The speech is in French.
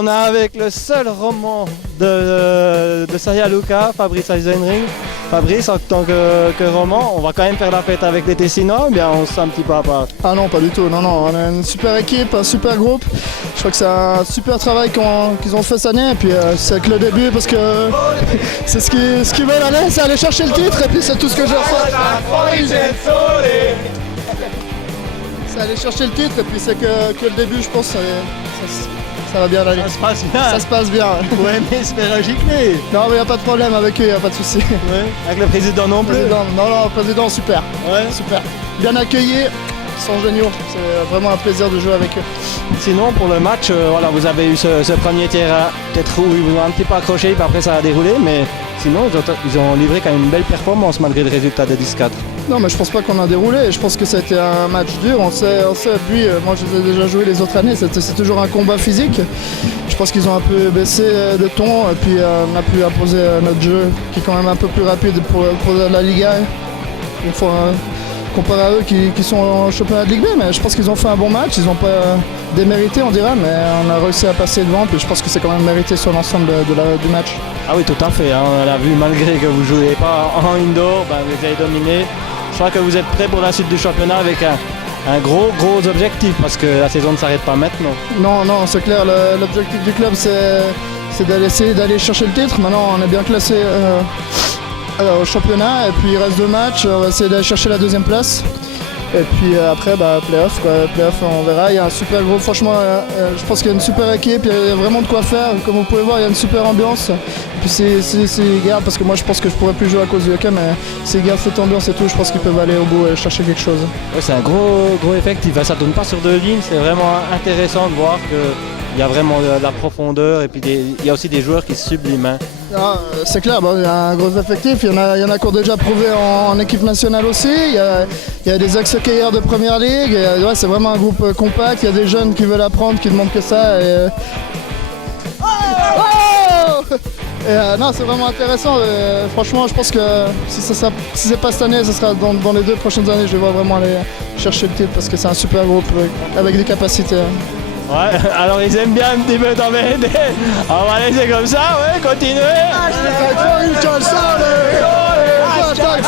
on est avec le seul roman de Saria Luca, Fabrice Eisenring. Fabrice, en tant que roman, on va quand même faire la fête avec les Tessinois ou bien on se sent un petit peu à part? Ah non, pas du tout. Non, non, on a une super équipe, un super groupe. Je crois que c'est un super travail qu'ils ont fait cette année. Et puis c'est que le début parce que c'est ce qu'ils veulent aller, c'est aller chercher le titre. Et puis c'est tout ce que je reçois. C'est aller chercher le titre et puis c'est que le début, je pense, ça va bien aller. Ça se passe bien. Ça se passe bien. Ouais, mais se faire gicler. Non, mais il n'y a pas de problème avec eux, il n'y a pas de souci. Ouais. Avec le président non plus. Non, président, super. Ouais. Super. Bien accueillis, ils sont géniaux. C'est vraiment un plaisir de jouer avec eux. Sinon, pour le match, voilà, vous avez eu ce premier tiers peut-être où ils vous ont un petit peu accroché, puis après ça a déroulé, mais sinon, ils ont livré quand même une belle performance malgré le résultat de 10-4. Non, mais je pense pas qu'on a déroulé. Je pense que ça a été un match dur. On sait, puis moi je les ai déjà joué les autres années, c'est toujours un combat physique. Je pense qu'ils ont un peu baissé le ton et puis on a pu imposer notre jeu qui est quand même un peu plus rapide pour la Liga. Il faut comparer à eux qui sont en championnat de Ligue B, mais je pense qu'ils ont fait un bon match. Ils n'ont pas démérité, on dirait, mais on a réussi à passer devant. Puis je pense que c'est quand même mérité sur l'ensemble du match. Ah oui, tout à fait. Hein. On l'a vu, malgré que vous ne jouez pas en indoor, vous avez dominé. Je crois que vous êtes prêts pour la suite du championnat avec un gros objectif parce que la saison ne s'arrête pas maintenant. Non, c'est clair. L'objectif du club, c'est d'essayer d'aller chercher le titre. Maintenant, on est bien classé au championnat et puis il reste 2 matchs. On va essayer d'aller chercher la 2e place. Et puis après, play-off, on verra. Il y a un super groupe. Franchement, je pense qu'il y a une super équipe. Il y a vraiment de quoi faire. Comme vous pouvez voir, il y a une super ambiance. Et puis c'est gars, parce que moi je pense que je pourrais plus jouer à cause du hockey, mais c'est gars cette ambiance et tout, je pense qu'ils peuvent aller au bout et chercher quelque chose. Ouais, c'est un gros effectif. Ça ne tourne pas sur 2 lignes. C'est vraiment intéressant de voir qu'il y a vraiment de la profondeur et puis il y a aussi des joueurs qui subliment. Hein. Ah, c'est clair, il y a un gros effectif, il y en a qui ont déjà prouvé en équipe nationale aussi, il y a des ex-hockeyeurs de première ligue, c'est vraiment un groupe compact, il y a des jeunes qui veulent apprendre, qui demandent que ça. Non, c'est vraiment intéressant, franchement je pense que si c'est pas cette année, ce sera dans les 2 prochaines années, je vais voir vraiment aller chercher le titre parce que c'est un super groupe avec des capacités. Ouais, alors ils aiment bien un petit peu t'embêter. On va laisser comme ça, ouais, continuez. Hashtag